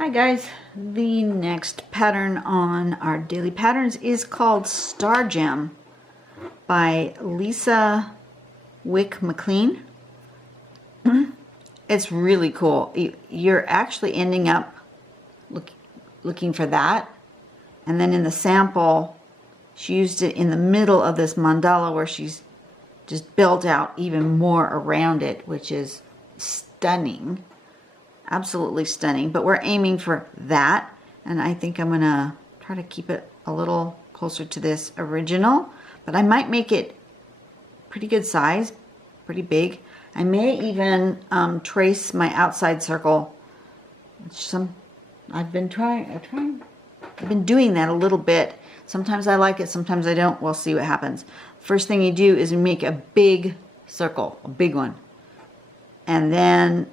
Hi guys, the next pattern on our daily patterns is called Stargem by Lisa Wick McLean. It's really cool. You're actually ending up looking for that, and then in the sample she used it in the middle of this mandala where she's just built out even more around it, which is stunning. Absolutely stunning, but we're aiming for that, and I think I'm gonna try to keep it a little closer to this original, but I might make it pretty good size, pretty big. I may even trace my outside circle. I've been doing that a little bit. Sometimes I like it, sometimes I don't. We'll see what happens. First thing you do is you make a big circle, a big one, and then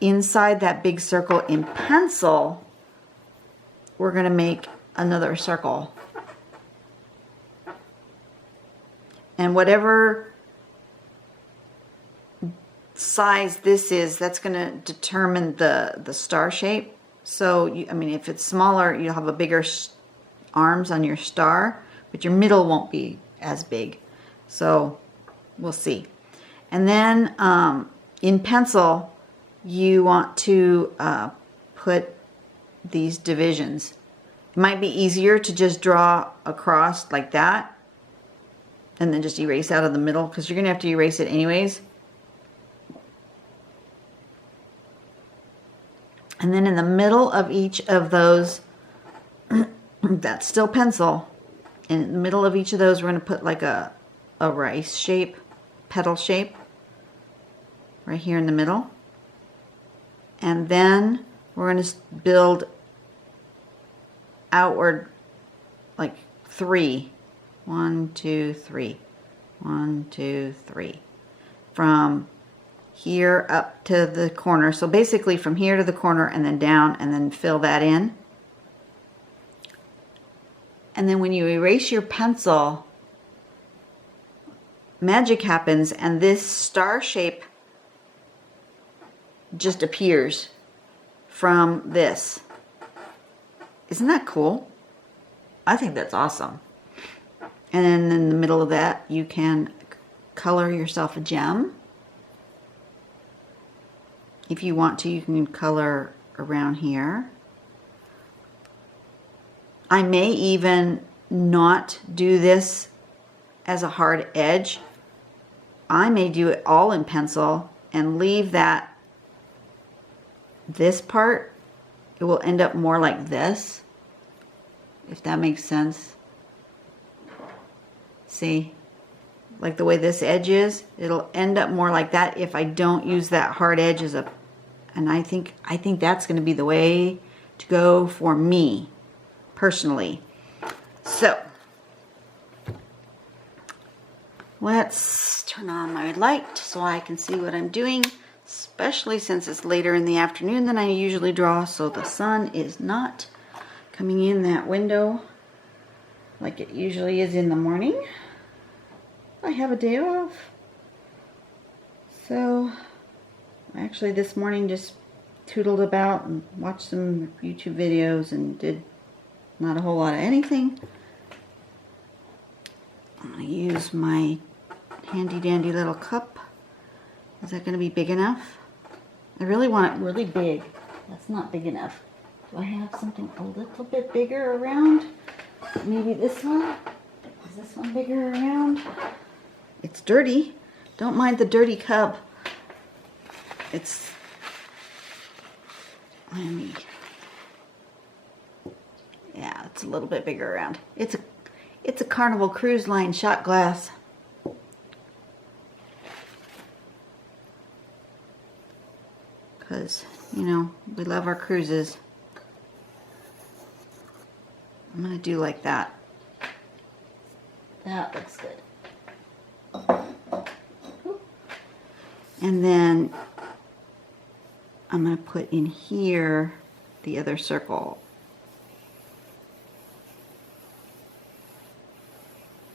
inside that big circle in pencil, we're going to make another circle. And whatever size this is, that's going to determine the star shape. So, if it's smaller, you'll have a bigger arms on your star, but your middle won't be as big. So, we'll see. And then in pencil, you want to put these divisions. It might be easier to just draw across like that and then just erase out of the middle, because you're going to have to erase it anyways. And then in the middle of each of those, that's still pencil. In the middle of each of those, we're going to put like a rice shape, petal shape, right here in the middle. And then we're going to build outward like 3. 1, 2, 3. 1, 2, 3. From here up to the corner. So basically from here to the corner and then down, and then fill that in. And then when you erase your pencil, magic happens and this star shape just appears from this. Isn't that cool? I think that's awesome. And then in the middle of that, you can color yourself a gem. If you want to, you can color around here. I may even not do this as a hard edge. I may do it all in pencil and leave this part, it will end up more like this, if that makes sense. See, like the way this edge is, it'll end up more like that if I don't use that hard edge as a, and I think that's going to be the way to go for me personally. So let's turn on my light so I can see what I'm doing, especially since it's later in the afternoon than I usually draw, so the sun is not coming in that window like it usually is in the morning. I have a day off. So actually this morning just tootled about and watched some YouTube videos and did not a whole lot of anything. I'm going to use my handy dandy little cup. Is that going to be big enough? I really want it really big. That's not big enough. Do I have something a little bit bigger around? Maybe this one? Is this one bigger around? It's dirty. Don't mind the dirty cup. It's... Yeah, it's a little bit bigger around. It's a Carnival Cruise Line shot glass. Because, you know, we love our cruises. I'm going to do like that. That looks good. And then I'm going to put in here the other circle.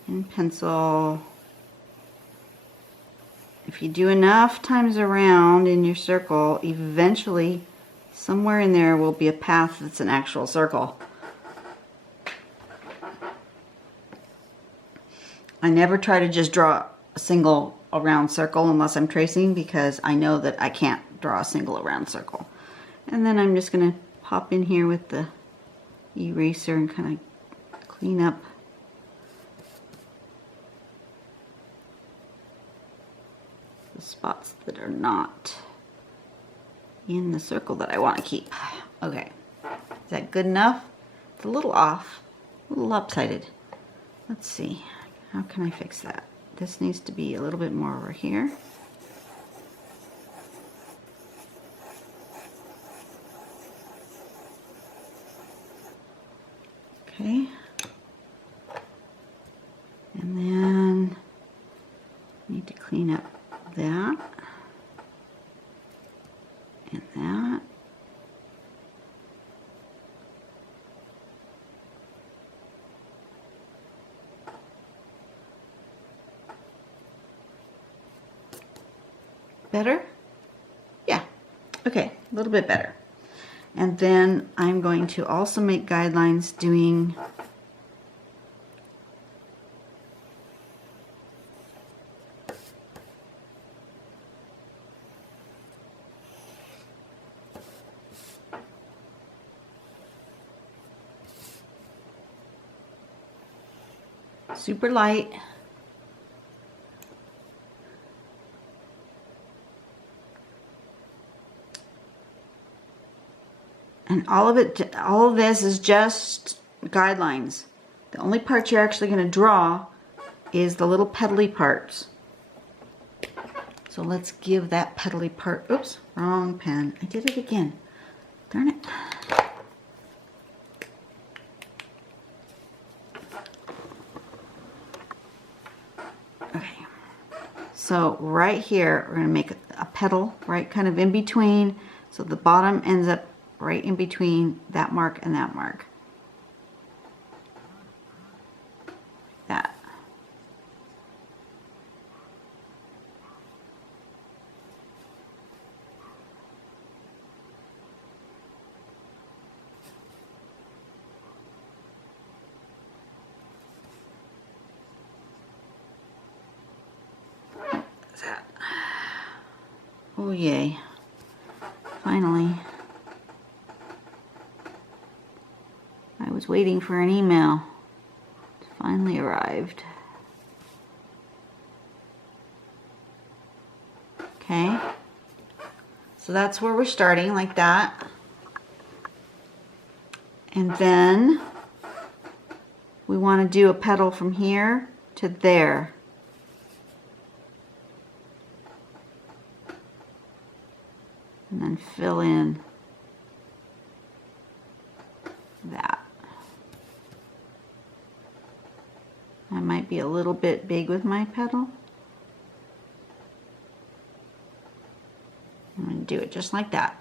In pencil. If you do enough times around in your circle, eventually Somewhere in there will be a path that's an actual circle. I never try to just draw a single round circle unless I'm tracing, because I know that I can't draw a single round circle. And then I'm just going to pop in here with the eraser and kind of clean up the spots that are not in the circle that I want to keep. Okay, is that good enough? It's a little off, a little lopsided. Let's see, how can I fix that? This needs to be a little bit more over here. Okay, and then need to clean up that and that. Better? Yeah, okay, a little bit better. And then I'm going to also make guidelines doing super light. And all of this is just guidelines. The only part you're actually going to draw is the little petally parts. So let's give that petally part, oops, wrong pen. I did it again. Darn it. Okay. So right here, we're going to make a petal, right, kind of in between. So the bottom ends up right in between that mark and that mark. That. That. Oh yay. Finally. I was waiting for an email. It finally arrived. Okay. So that's where we're starting, like that. And then we want to do a petal from here to there. And then fill in that. I might be a little bit big with my petal. I'm going to do it just like that.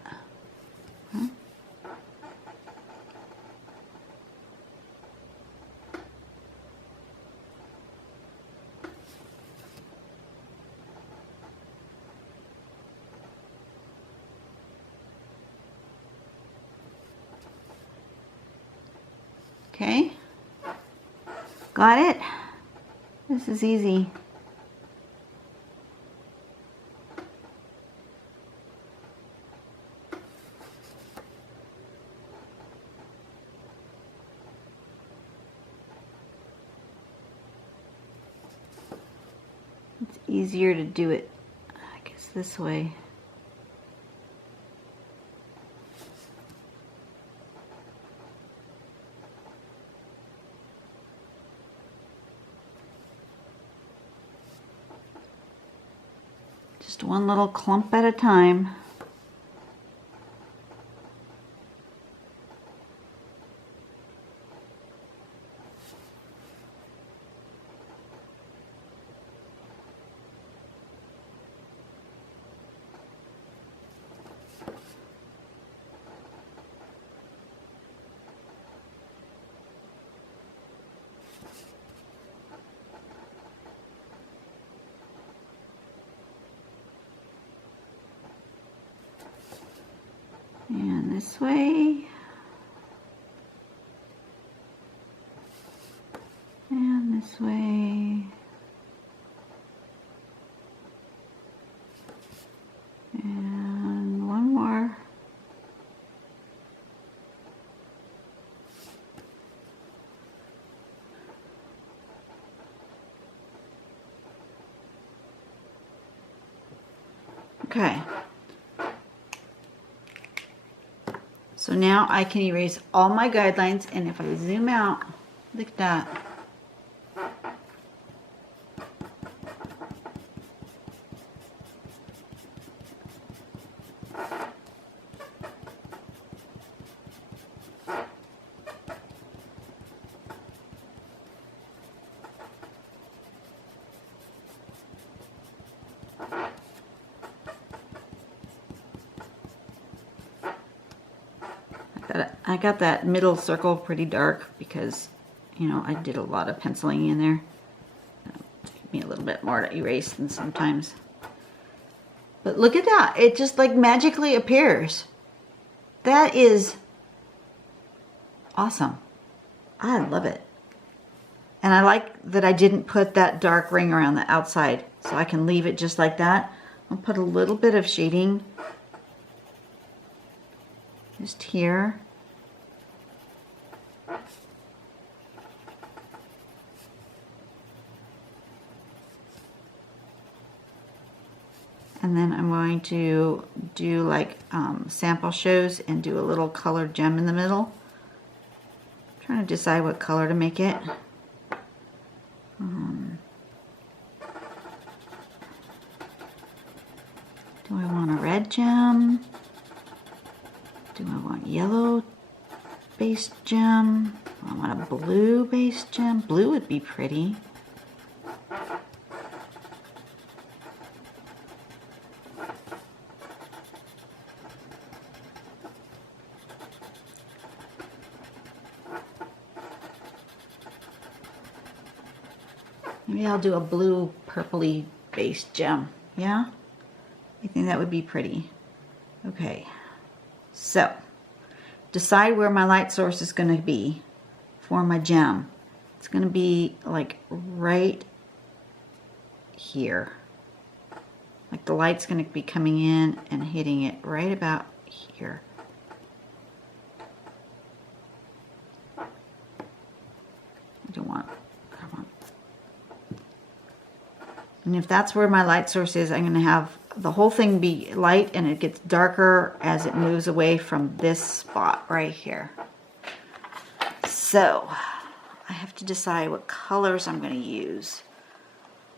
Okay, got it? This is easy. It's easier to do it, I guess, this way. Just one little clump at a time. And this way. And this way. And one more. Okay. So now I can erase all my guidelines, and if I zoom out, look at that. I got that middle circle pretty dark because, you know, I did a lot of penciling in there. It took me a little bit more to erase than sometimes. But look at that. It just like magically appears. That is awesome. I love it. And I like that I didn't put that dark ring around the outside, so I can leave it just like that. I'll put a little bit of shading just here. And then I'm going to do like sample shows and do a little colored gem in the middle. I'm trying to decide what color to make it. Do I want a red gem? Do I want yellow based gem? Do I want a blue based gem? Blue would be pretty. Maybe I'll do a blue purpley based gem. Yeah? I think that would be pretty. Okay. So, decide where my light source is going to be for my gem. It's going to be like right here. Like the light's going to be coming in and hitting it right about here. I don't want. And if that's where my light source is, I'm going to have the whole thing be light, and it gets darker as it moves away from this spot right here. So I have to decide what colors I'm going to use.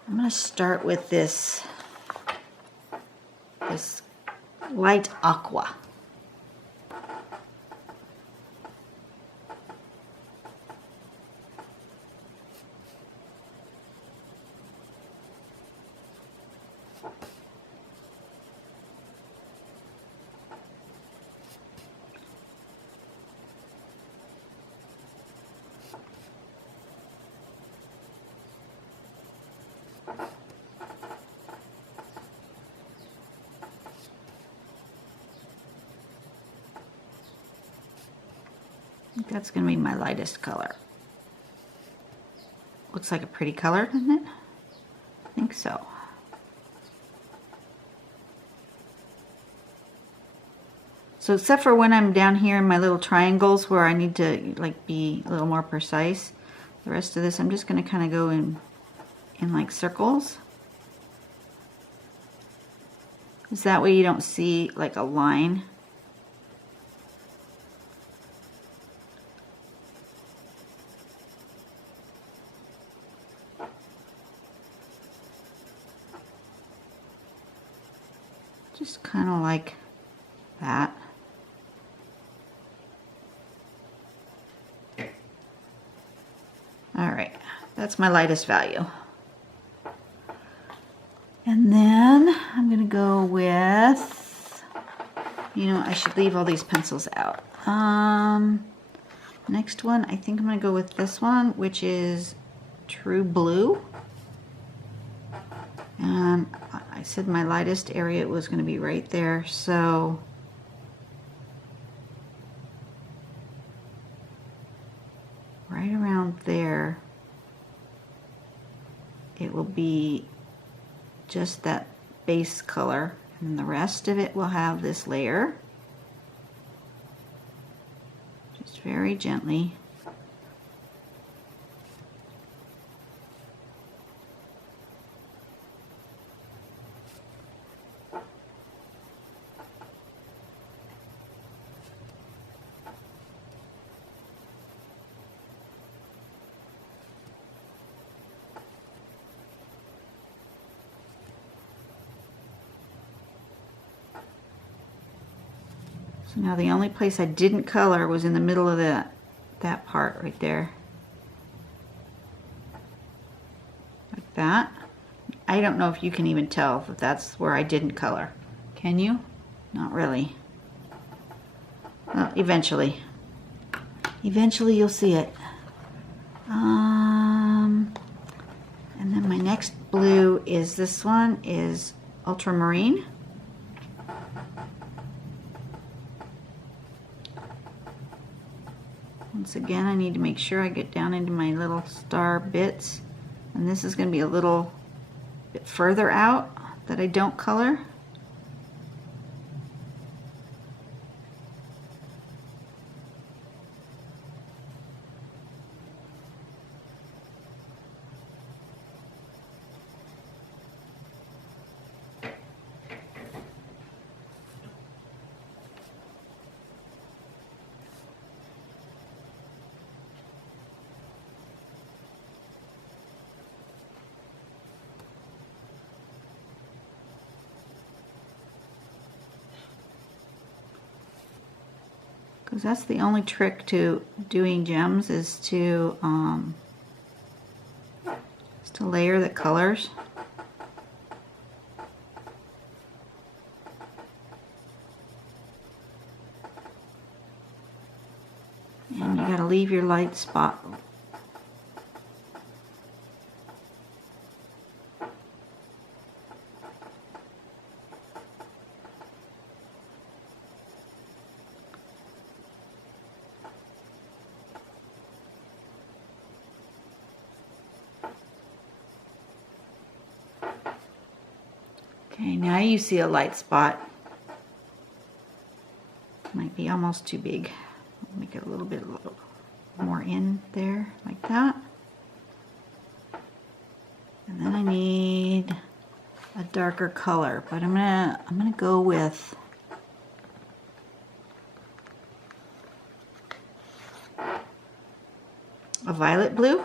I'm going to start with this light aqua. I think that's going to be my lightest color. Looks like a pretty color, doesn't it? I think so. So except for when I'm down here in my little triangles where I need to like be a little more precise, the rest of this I'm just going to kind of go in like circles. Because that way you don't see like a line. Just kind of like that. All right, that's my lightest value. And then I'm gonna go with, you know, I should leave all these pencils out. Next one, I think I'm gonna go with this one, which is True Blue. And I said my lightest area was going to be right there, so right around there, it will be just that base color, and the rest of it will have this layer. Just very gently. So now the only place I didn't color was in the middle of that part right there. Like that. I don't know if you can even tell that that's where I didn't color. Can you? Not really. Well, eventually. Eventually you'll see it. And then my next blue is this one, is ultramarine. Once again, I need to make sure I get down into my little star bits. And this is going to be a little bit further out that I don't color. Because that's the only trick to doing gems, is to layer the colors. And you gotta leave your light spot. Okay, now you see a light spot. Might be almost too big. I'll make it a little more in there, like that. And then I need a darker color, but I'm gonna go with a violet blue.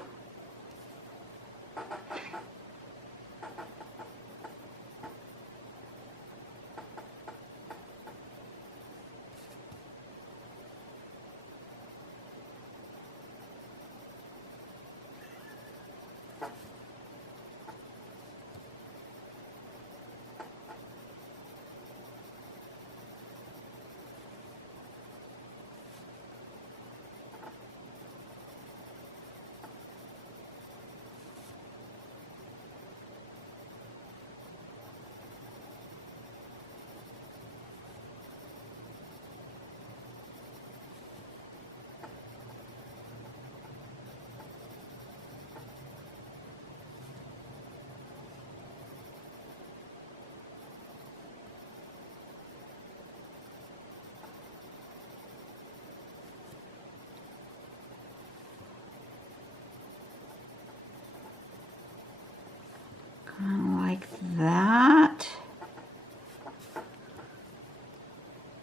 Like that.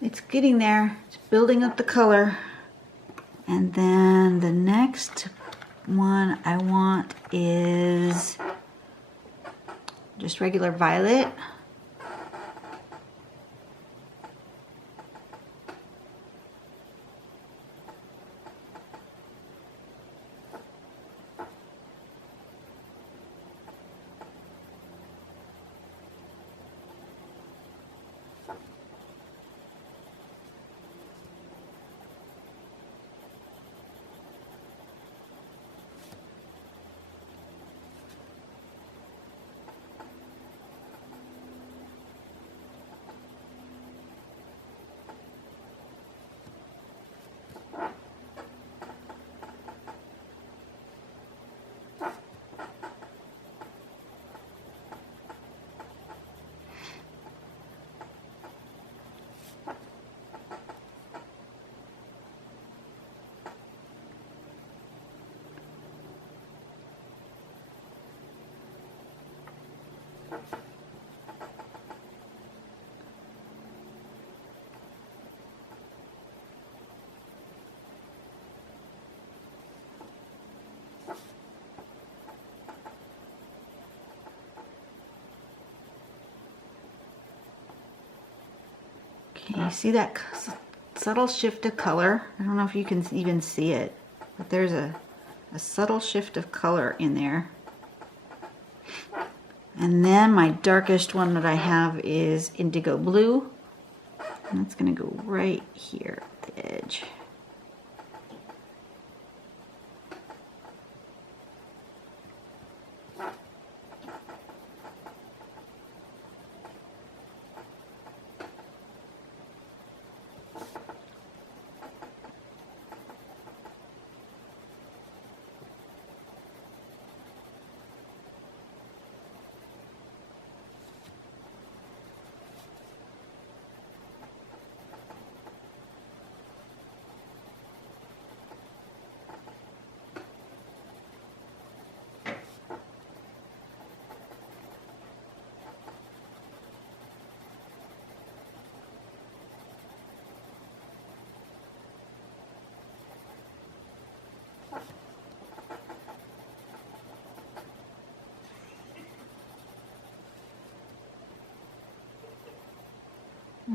It's getting there. It's building up the color. And then the next one I want is just regular violet. You see that subtle shift of color? I don't know if you can even see it, but there's a subtle shift of color in there. And then my darkest one that I have is indigo blue. And that's going to go right here at the edge.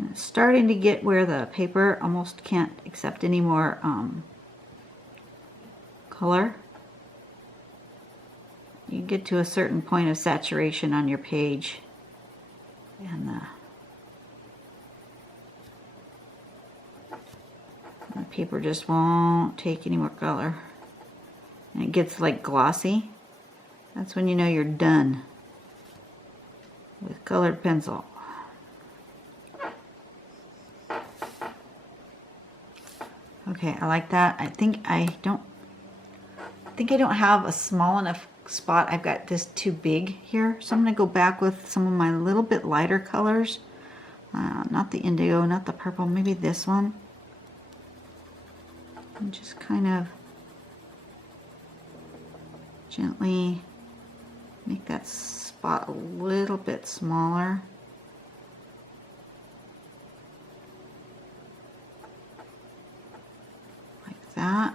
It's starting to get where the paper almost can't accept any more color. You get to a certain point of saturation on your page, and the paper just won't take any more color. And it gets like glossy. That's when you know you're done with colored pencil. Okay, I like that. I think I don't have a small enough spot. I've got this too big here, so I'm going to go back with some of my little bit lighter colors. Not the indigo, not the purple, maybe this one. And just kind of gently make that spot a little bit smaller. Like that.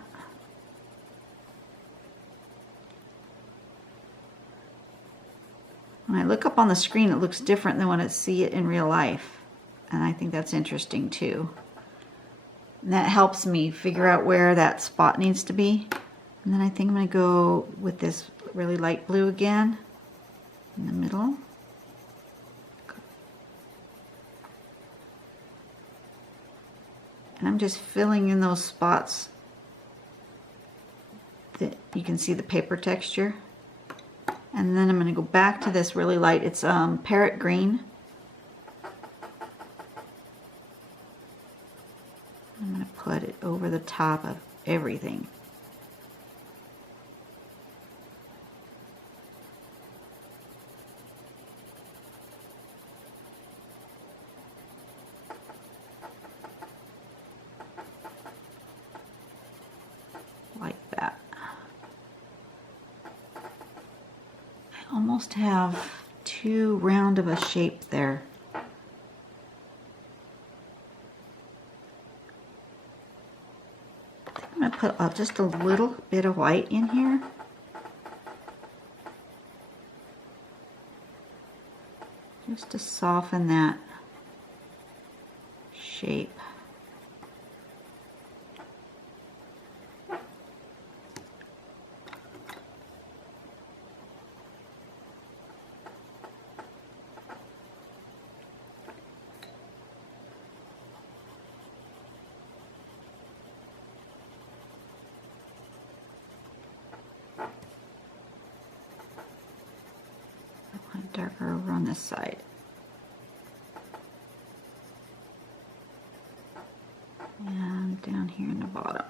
When I look up on the screen, it looks different than when I see it in real life. And I think that's interesting too. And that helps me figure out where that spot needs to be. And then I think I'm going to go with this really light blue again in the middle. And I'm just filling in those spots that you can see the paper texture. And then I'm going to go back to this really light, it's parrot green. I'm going to put it over the top of everything. Like that. I almost have too round of a shape there. I'm going to put just a little bit of white in here. Just to soften that shape. Darker over on this side. And down here in the bottom.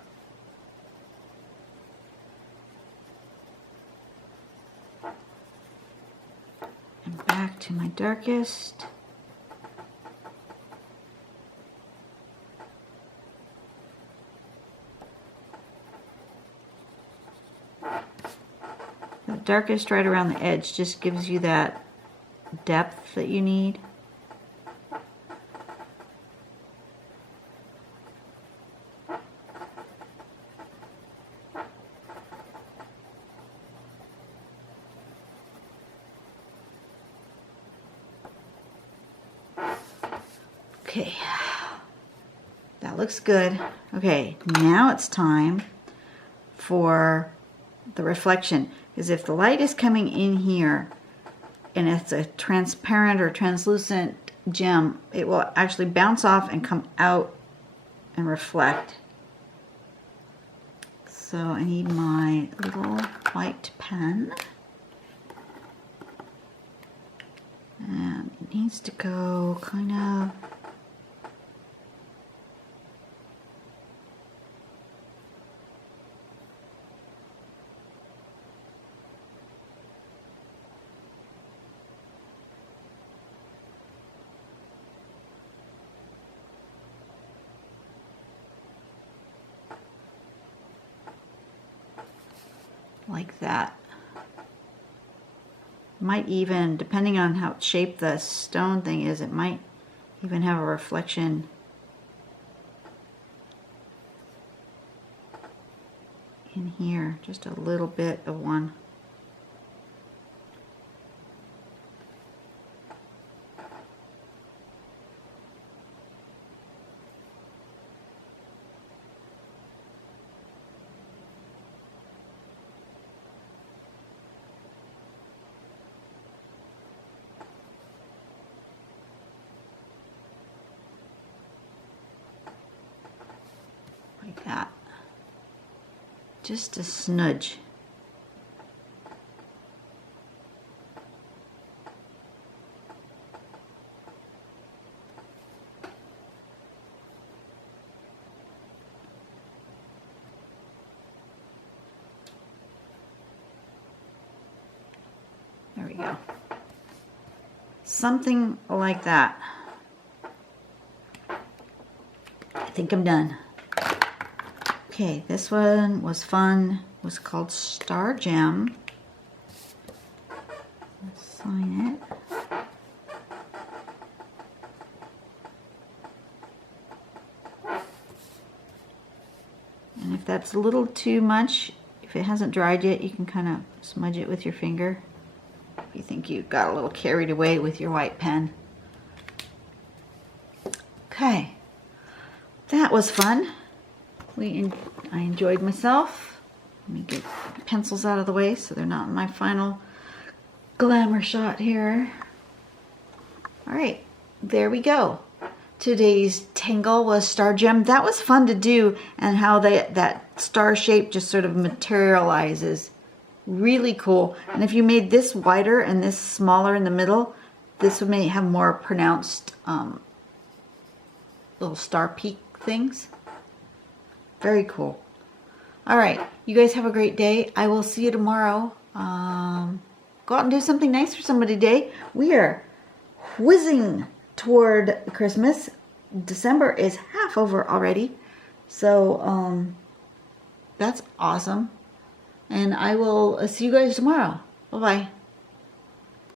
And back to my darkest. The darkest right around the edge just gives you that depth that you need. Okay, That looks good. Okay, now it's time for the reflection. Because if the light is coming in here and it's a transparent or translucent gem, it will actually bounce off and come out and reflect. So I need my little white pen. And it needs to go kind of like that. Might even, depending on how shaped the stone thing is, it might even have a reflection in here, just a little bit of one. Like that. Just a smudge. There we go. Something like that. I think I'm done. Okay, this one was fun. It was called Stargem. Let's sign it. And if that's a little too much, if it hasn't dried yet, you can kind of smudge it with your finger. If you think you got a little carried away with your white pen. Okay, that was fun. I enjoyed myself. Let me get pencils out of the way so they're not in my final glamour shot here. All right, there we go. Today's tangle was Stargem. That was fun to do, and how that star shape just sort of materializes. Really cool. And if you made this wider and this smaller in the middle, this would have more pronounced little star peak things. Very cool. All right, you guys have a great day. I will see you tomorrow. Go out and do something nice for somebody today. We are whizzing toward Christmas. December is half over already. So that's awesome. And I will see you guys tomorrow. Bye-bye.